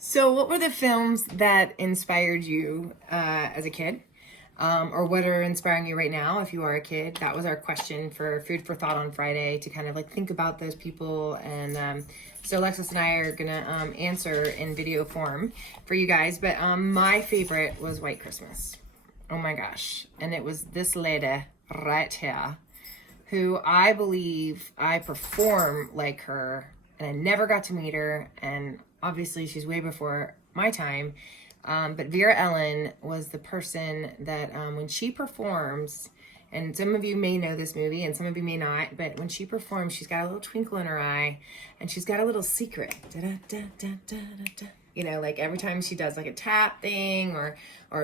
So, what were the films that inspired you as a kid? Or what are inspiring you right now if you are a kid? That was our question for Food for Thought on Friday, to kind of like think about those people. And so Alexis and I are going to answer in video form for you guys. But my favorite was White Christmas. Oh my gosh. And it was this lady right here who I believe I perform like her, and I never got to meet her, and obviously she's way before my time. But Vera Ellen was the person that when she performs, and some of you may know this movie and some of you may not, but when she performs, she's got a little twinkle in her eye and she's got a little secret. You know, like every time she does like a tap thing or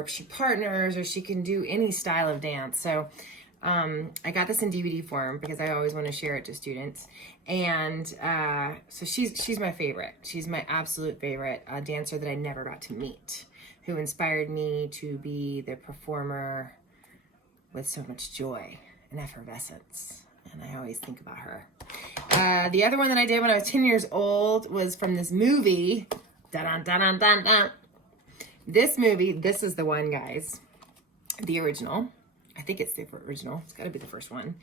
she partners, or she can do any style of dance. So I got this in DVD form because I always want to share it to students. And so she's my favorite. She's my absolute favorite dancer that I never got to meet, who inspired me to be the performer with so much joy and effervescence. And I always think about her. The other one that I did when I was 10 years old was from this movie. Dun-dun-dun-dun-dun-dun. This movie, this is the one, guys. The original. I think it's the original. It's got to be the first one.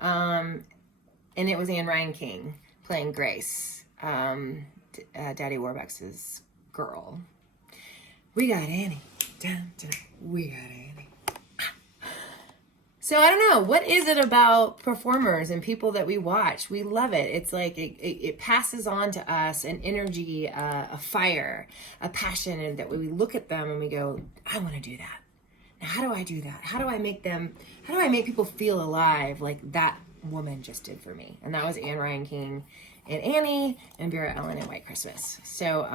And it was Anne Ryan King playing Grace, Daddy Warbucks' girl. We got Annie. Dun, dun, we got Annie. So I don't know. What is it about performers and people that we watch? We love it. It's like it passes on to us an energy, a fire, a passion, and that when we look at them and we go, I want to do that. Now, how do I do that? How do I make people feel alive like that woman just did for me? And that was Anne Ryan King and Annie, and Vera Ellen in White Christmas. So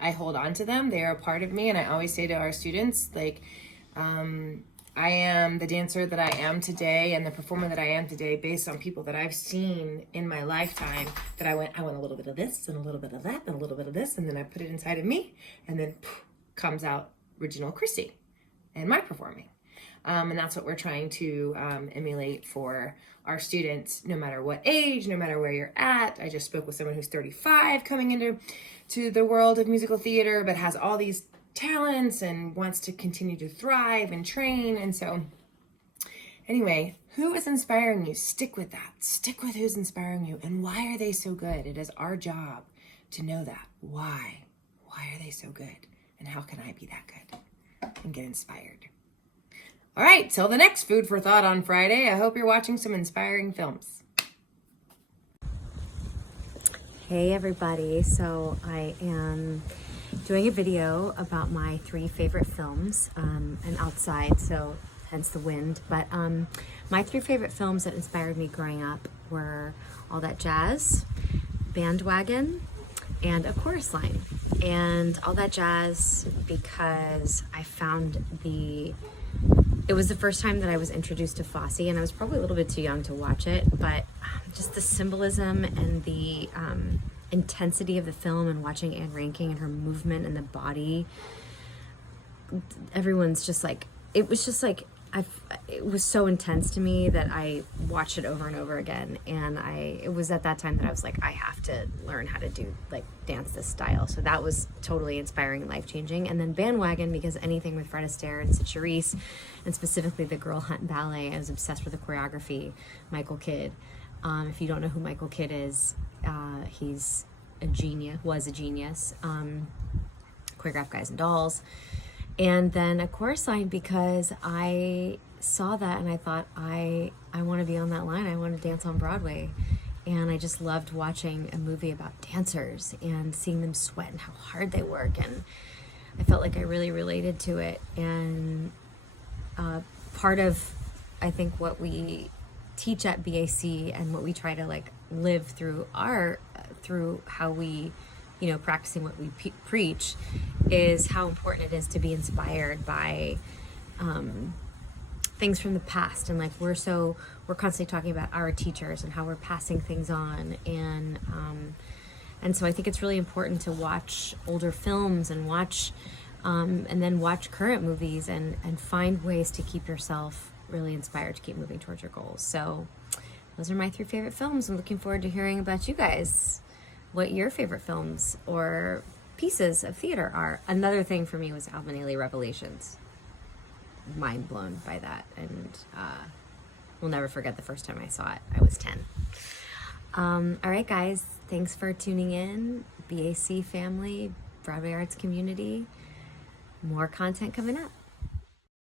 I hold on to them. They are a part of me. And I always say to our students, like, I am the dancer that I am today and the performer that I am today based on people that I've seen in my lifetime, that I want a little bit of this and a little bit of that and a little bit of this. And then I put it inside of me, and then comes out original Chryssie and my performing. And that's what we're trying to emulate for our students, no matter what age, no matter where you're at. I just spoke with someone who's 35 coming into the world of musical theater, but has all these talents and wants to continue to thrive and train. And so anyway, who is inspiring you? Stick with that. Stick with who's inspiring you and why are they so good? It is our job to know that. Why? Why are they so good? And how can I be that good? And get inspired. All right, till the next Food for Thought on Friday. I hope you're watching some inspiring films. Hey everybody, so I am doing a video about my 3 favorite films, and outside, so hence the wind, but my 3 favorite films that inspired me growing up were All That Jazz, Bandwagon, and A Chorus Line. And All That Jazz because I found it was the first time that I was introduced to Fosse, and I was probably a little bit too young to watch it, but just the symbolism and the intensity of the film, and watching Anne Rankin and her movement and the body, everyone's just like, it was just like, it was so intense to me that I watched it over and over again. And it was at that time that I was like, I have to learn how to dance this style. So that was totally inspiring and life-changing. And then Bandwagon, because anything with Fred Astaire and Sid Charisse, and specifically the Girl Hunt Ballet, I was obsessed with the choreography. Michael Kidd. If you don't know who Michael Kidd is, he's a genius, was a genius. Choreographed Guys and Dolls. And then A Chorus Line because I saw that and I thought, I want to be on that line. I want to dance on Broadway. And I just loved watching a movie about dancers and seeing them sweat and how hard they work. And I felt like I really related to it. And part of, I think, what we teach at BAC and what we try to live through through how we, practicing what we preach, is how important it is to be inspired by things from the past. And we're constantly talking about our teachers and how we're passing things on. And so I think it's really important to watch older films and then watch current movies and find ways to keep yourself really inspired to keep moving towards your goals. So those are my 3 favorite films. I'm looking forward to hearing about you guys, what your favorite films or pieces of theater are. Another thing for me was Alvin Ailey Revelations. Mind blown by that, and we'll never forget the first time I saw it. I was 10. All right, guys, thanks for tuning in. BAC family, Broadway Arts community. More content coming up.